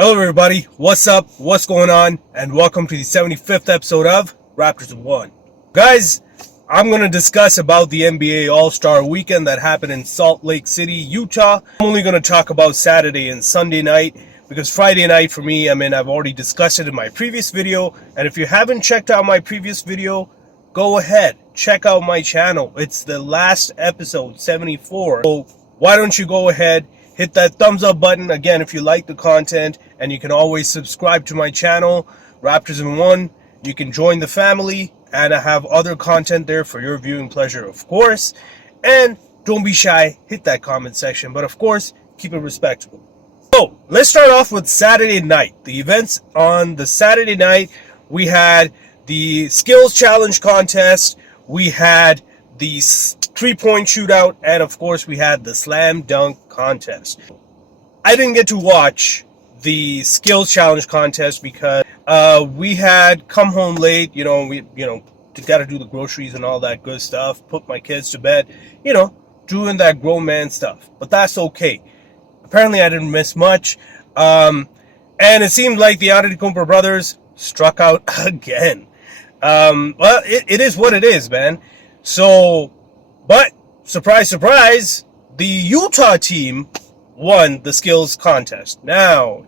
Hello everybody, what's up, what's going on, and welcome to the 75th episode of Raptors of One. Guys, I'm going to discuss about the NBA All-Star Weekend that happened in Salt Lake City, Utah. I'm only going to talk about Saturday and Sunday night, because Friday night for me, I've already discussed it in my previous video, and if you haven't checked out my previous video, go ahead, check out my channel. It's the last episode, 74, so why don't you go ahead, hit that thumbs up button again if you like the content, and you can always subscribe to my channel, Raptors in One. You can join the family, and I have other content there for your viewing pleasure, of course. And don't be shy, hit that comment section, but of course, keep it respectable. So, let's start off with Saturday night. The events on the Saturday night, we had the Skills Challenge contest, we had the three-point shootout, and of course we had the slam dunk contest. I didn't get to watch the Skills Challenge contest because we had come home late, we got to do the groceries and all that good stuff, put my kids to bed, doing that grown man stuff, but that's okay. Apparently I didn't miss much, and it seemed like the Antetokounmpo brothers struck out again. Well, it is what it is, man. So, but surprise, surprise, the Utah team won the skills contest. Now,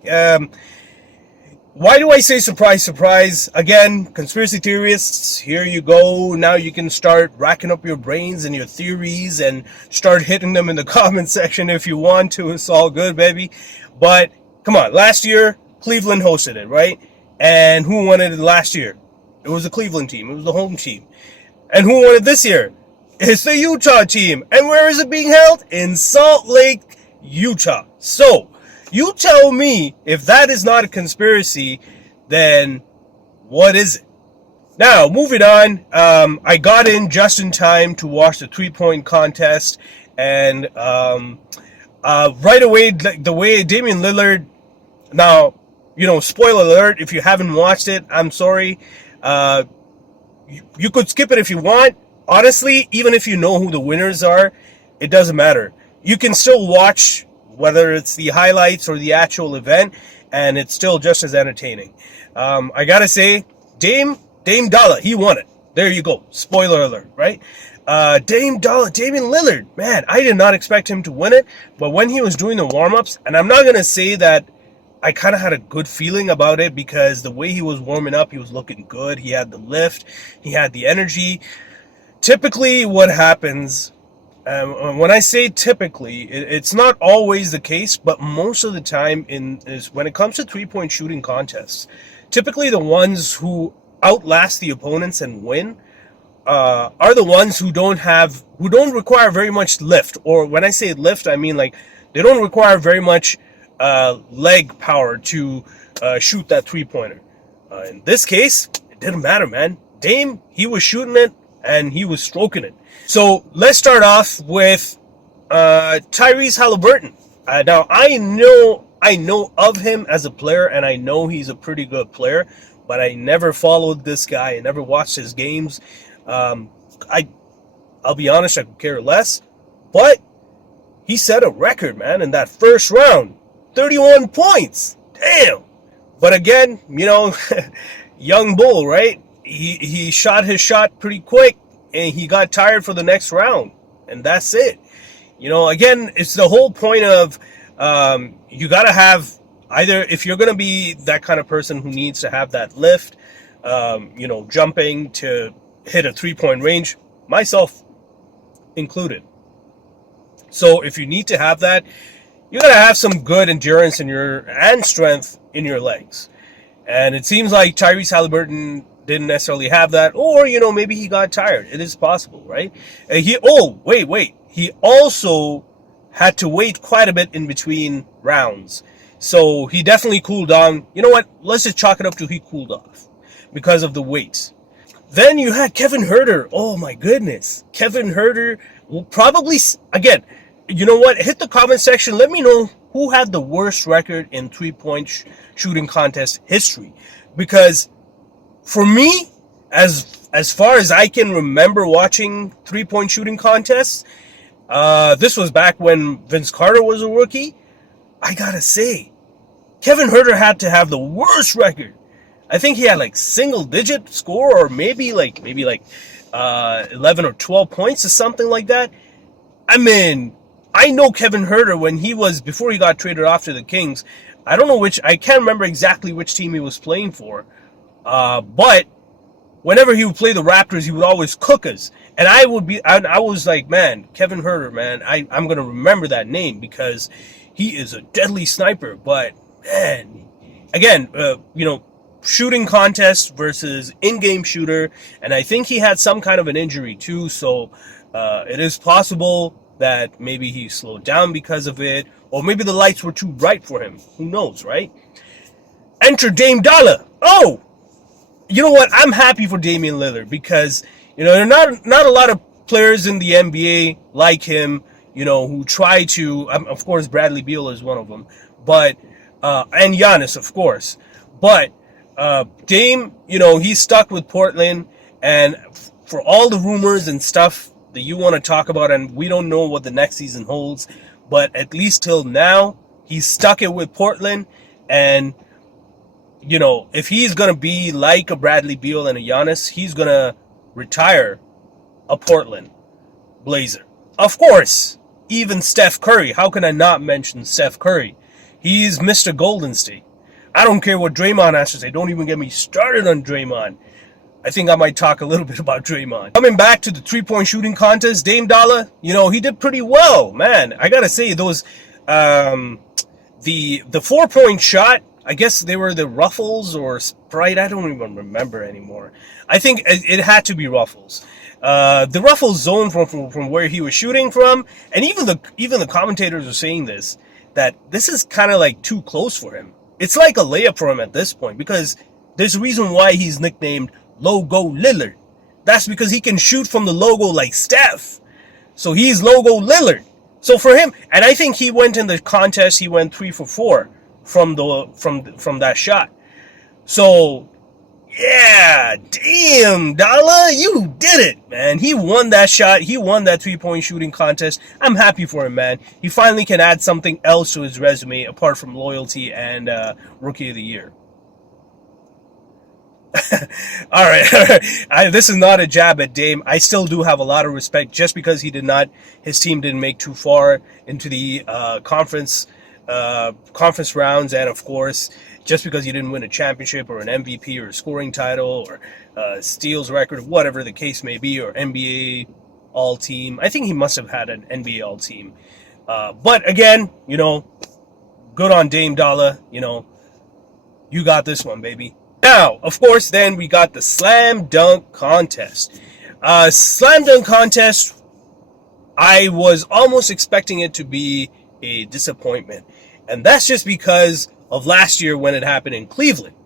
why do I say surprise, surprise? Again, conspiracy theorists, here you go. Now you can start racking up your brains and your theories and start hitting them in the comment section if you want to. It's all good, baby. But come on, last year, Cleveland hosted it, right? And who won it last year? It was the Cleveland team. It was the home team. And who won it this year? It's the Utah team. And where is it being held? In Salt Lake, Utah. So, you tell me if that is not a conspiracy, then what is it? Now, moving on, I got in just in time to watch the three-point contest. And right away, the way Damian Lillard, now, spoiler alert, if you haven't watched it, I'm sorry. You could skip it if you want. Honestly, even if you know who the winners are, it doesn't matter. You can still watch whether it's the highlights or the actual event, and it's still just as entertaining. I gotta say, Dame Dollar, he won it. There you go. Spoiler alert, right? Damian Lillard, man, I did not expect him to win it, but when he was doing the warm-ups, and I'm not gonna say that I kind of had a good feeling about it because the way he was warming up, he was looking good. He had the lift. He had the energy. Typically, what happens, when I say typically, it's not always the case, but most of the time is when it comes to three-point shooting contests, typically the ones who outlast the opponents and win are the ones who don't require very much lift. Or when I say lift, I mean like they don't require very much leg power to shoot that three-pointer. In this case, it didn't matter, man. Dame, he was shooting it and he was stroking it. So let's start off with Tyrese Haliburton. Now I know of him as a player, and I know he's a pretty good player, but I never followed this guy. I never watched his games. I'll be honest, I could care less, but he set a record, man, in that first round. 31 points. Damn. But again, young bull, right? He shot his shot pretty quick and he got tired for the next round. And that's it. Again, it's the whole point of you got to have either, if you're going to be that kind of person who needs to have that lift, jumping to hit a three-point range, myself included. So if you need to have that, you gotta have some good endurance and strength in your legs. And it seems like Tyrese Haliburton didn't necessarily have that, or maybe he got tired. It is possible, right? He also had to wait quite a bit in between rounds. So he definitely cooled down. You know what? Let's just chalk it up to he cooled off because of the weight. Then you had Kevin Huerter. Oh my goodness. Kevin Huerter will probably, again, you know what? Hit the comment section. Let me know who had the worst record in three-point shooting contest history. Because for me, as far as I can remember watching three-point shooting contests, this was back when Vince Carter was a rookie. I gotta say, Kevin Herter had to have the worst record. I think he had like single digit score, or maybe like 11 or 12 points or something like that. I mean, I know Kevin Herter when before he got traded off to the Kings. I don't know I can't remember exactly which team he was playing for. But whenever he would play the Raptors, he would always cook us. And I was like, man, Kevin Herter, man, I'm going to remember that name because he is a deadly sniper. But, man, again, shooting contest versus in-game shooter. And I think he had some kind of an injury too. So it is possible that maybe he slowed down because of it. Or maybe the lights were too bright for him. Who knows, right? Enter Dame Dollar. Oh! You know what? I'm happy for Damian Lillard because, there are not a lot of players in the NBA like him, who try to, of course, Bradley Beal is one of them, but, and Giannis, of course. But, Dame, he's stuck with Portland, and for all the rumors and stuff that you want to talk about, and we don't know what the next season holds, but at least till now, he's stuck it with Portland, and if he's going to be like a Bradley Beal and a Giannis, he's going to retire a Portland Blazer. Of course, even Steph Curry. How can I not mention Steph Curry? He's Mr. Golden State. I don't care what Draymond has to say. Don't even get me started on Draymond. I think I might talk a little bit about Draymond. Coming back to the three-point shooting contest, Dame Dollar, he did pretty well, man. I got to say, those, the 4-point shot, I guess they were the Ruffles or Sprite. I don't even remember anymore. I think it had to be Ruffles. The Ruffles zone from where he was shooting from, and even the commentators are saying that this is kind of like too close for him. It's like a layup for him at this point because there's a reason why he's nicknamed Logo Lillard. That's because he can shoot from the logo like Steph. So he's Logo Lillard. So for him, and I think he went in the contest, he went 3 for 4. From that shot. So yeah, damn, Dollar, you did it, man. He won that shot. He won that 3-point shooting contest. I'm happy for him, man. He finally can add something else to his resume apart from loyalty and Rookie of the Year. All right. This is not a jab at Dame. I still do have a lot of respect just because his team didn't make too far into the conference rounds, and of course, just because you didn't win a championship or an MVP or a scoring title or steals record, whatever the case may be, or NBA All-Team. I think he must have had an NBA All-Team. But again, good on Dame Dollar. You got this one, baby. Now, of course, then we got the Slam Dunk Contest. Slam Dunk Contest, I was almost expecting it to be a disappointment. And that's just because of last year when it happened in Cleveland.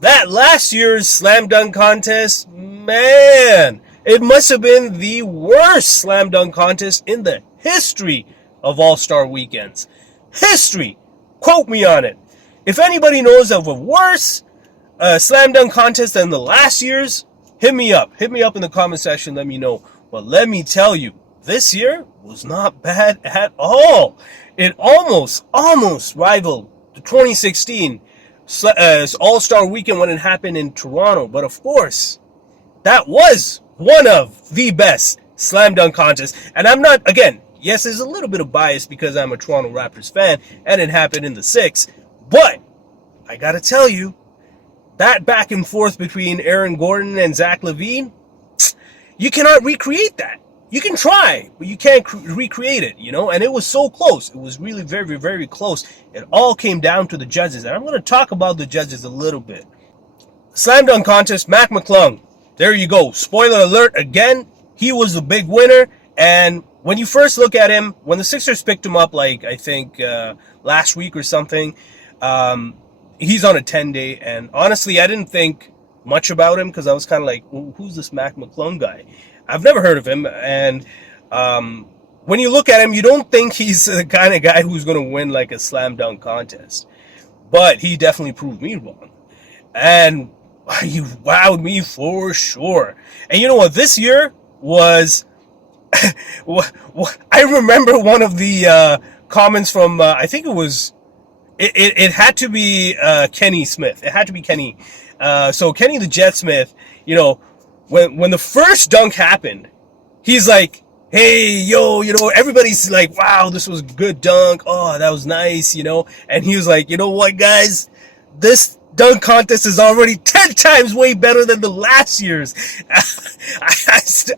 That last year's Slam Dunk Contest, man, it must have been the worst Slam Dunk Contest in the history of All-Star Weekends. History! Quote me on it. If anybody knows of a worse Slam Dunk Contest than the last year's, hit me up. Hit me up in the comment section, let me know. But let me tell you, this year was not bad at all. It almost rivaled the 2016 All-Star Weekend when it happened in Toronto. But of course, that was one of the best Slam Dunk contests. And I'm not, again, yes, there's a little bit of bias because I'm a Toronto Raptors fan and it happened in the 6. But I gotta tell you, that back and forth between Aaron Gordon and Zach LaVine, you cannot recreate that. You can try, but you can't recreate it, and it was so close. It was really very, very close. It all came down to the judges, and I'm going to talk about the judges a little bit. Slam Dunk Contest, Mac McClung. There you go. Spoiler alert again. He was the big winner, and when you first look at him, when the Sixers picked him up, like, I think last week or something, he's on a 10-day, and honestly, I didn't think much about him because I was kind of like, who's this Mac McClung guy? I've never heard of him, and when you look at him, you don't think he's the kind of guy who's going to win like a slam dunk contest. But he definitely proved me wrong. And he wowed me for sure. And you know what? This year was... I remember one of the comments from, I think it was it had to be Kenny Smith. It had to be Kenny. So Kenny the Jet Smith, you know, when the first dunk happened, he's like, hey, yo, you know, everybody's like, wow, this was a good dunk. Oh, that was nice, you know. And he was like, you know what, guys? This dunk contest is already 10 times way better than the last year's.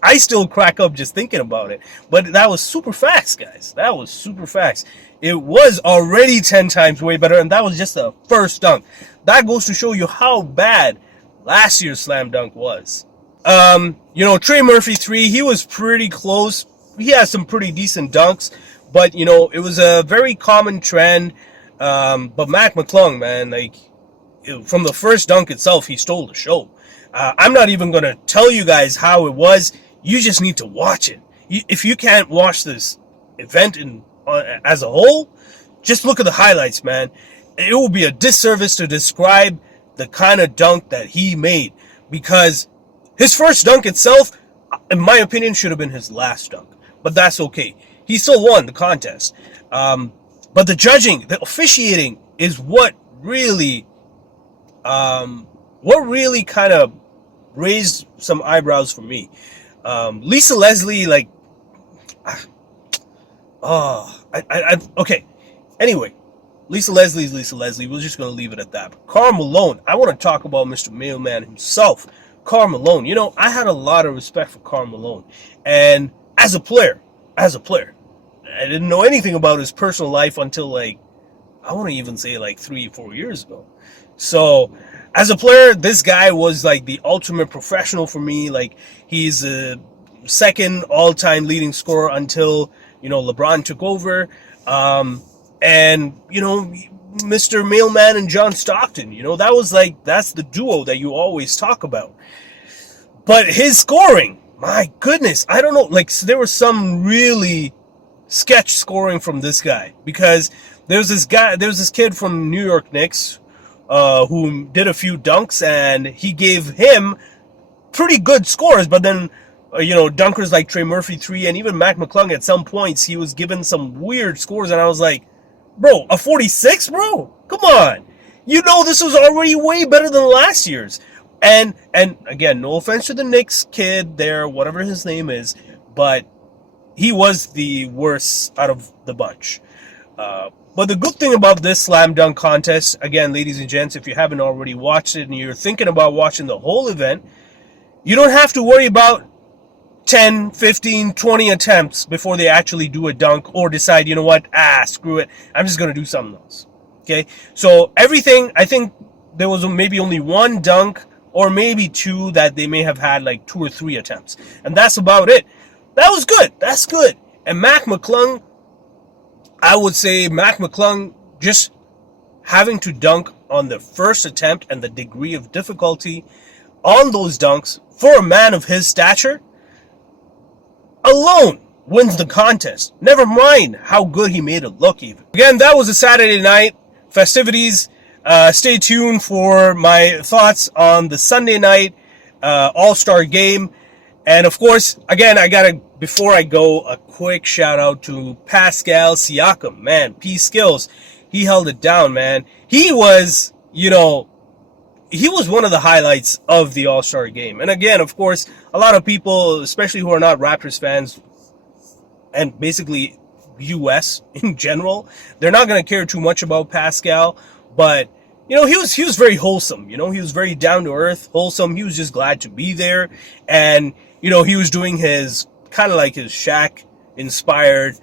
I still crack up just thinking about it. But that was super fast, guys. That was super fast. It was already 10 times way better, and that was just the first dunk. That goes to show you how bad last year's slam dunk was. You know, Trey Murphy 3, he was pretty close. He had some pretty decent dunks, but, you know, it was a very common trend. But Mac McClung, man, like, from the first dunk itself, he stole the show. I'm not even going to tell you guys how it was. You just need to watch it. If you can't watch this event as a whole, just look at the highlights, man. It will be a disservice to describe the kind of dunk that he made, because his first dunk itself, in my opinion, should have been his last dunk. But that's okay. He still won the contest. But the judging, the officiating is what really kind of raised some eyebrows for me. Lisa Leslie, like, okay. Anyway, Lisa Leslie's Lisa Leslie. We're just going to leave it at that. But Karl Malone, I want to talk about Mr. Mailman himself. Karl Malone, you know, I had a lot of respect for Karl Malone. And as a player, I didn't know anything about his personal life until, like, I want to even say like 3-4 years ago. So as a player, this guy was like the ultimate professional for me. Like, he's a second all-time leading scorer until, you know, LeBron took over. And, you know, Mr. Mailman and John Stockton, you know, that's the duo that you always talk about. But his scoring, my goodness, I don't know, like, there was some really sketch scoring from this guy, because there's this kid from New York Knicks who did a few dunks, and he gave him pretty good scores, but then, you know, dunkers like Trey Murphy 3 and even Mac McClung at some points, he was given some weird scores, and I was like, bro, a 46, bro? Come on. You know, this was already way better than last year's. And again, no offense to the Knicks kid there, whatever his name is, but he was the worst out of the bunch. But the good thing about this slam dunk contest, again, ladies and gents, if you haven't already watched it and you're thinking about watching the whole event, you don't have to worry about 10, 15, 20 attempts before they actually do a dunk or decide, you know what, screw it, I'm just going to do something else. Okay? So everything, I think there was maybe only one dunk or maybe two that they may have had like 2 or 3 attempts. And that's about it. That was good. That's good. And Mac McClung, I would say Mac McClung just having to dunk on the first attempt and the degree of difficulty on those dunks for a man of his stature alone wins the contest. Never mind how good he made it look even. Again, that was a Saturday night festivities. Stay tuned for my thoughts on the Sunday night All-Star game. And of course, again, before I go, a quick shout out to Pascal Siakam. Man, P Skills, he held it down, man. He was, you know, he was one of the highlights of the All-Star game. And again, of course, a lot of people, especially who are not Raptors fans, and basically US in general, they're not going to care too much about Pascal. But, you know, he was very wholesome. You know, he was very down to earth, wholesome. He was just glad to be there. And, you know, he was doing his kind of like his Shaq inspired,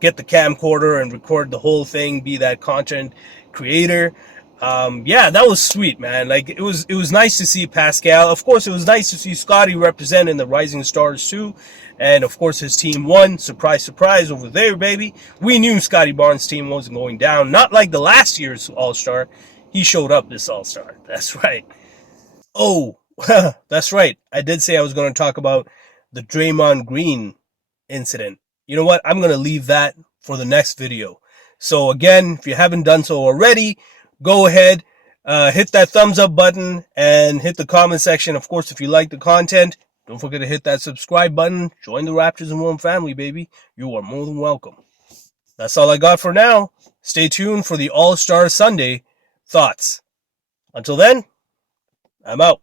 get the camcorder and record the whole thing, be that content creator. Yeah, that was sweet, man. Like, it was nice to see Pascal. Of course, it was nice to see Scotty represent in the Rising Stars too. And of course, his team won. Surprise, surprise over there, baby. We knew Scotty Barnes' team wasn't going down. Not like the last year's All-Star. He showed up this All-Star. That's right. Oh, that's right. I did say I was going to talk about the Draymond Green incident. You know what? I'm going to leave that for the next video. So again, if you haven't done so already, go ahead, hit that thumbs up button and hit the comment section. Of course, if you like the content, don't forget to hit that subscribe button. Join the Raptors and One family, baby. You are more than welcome. That's all I got for now. stay tuned for the All-Star Sunday thoughts. Until then, I'm out.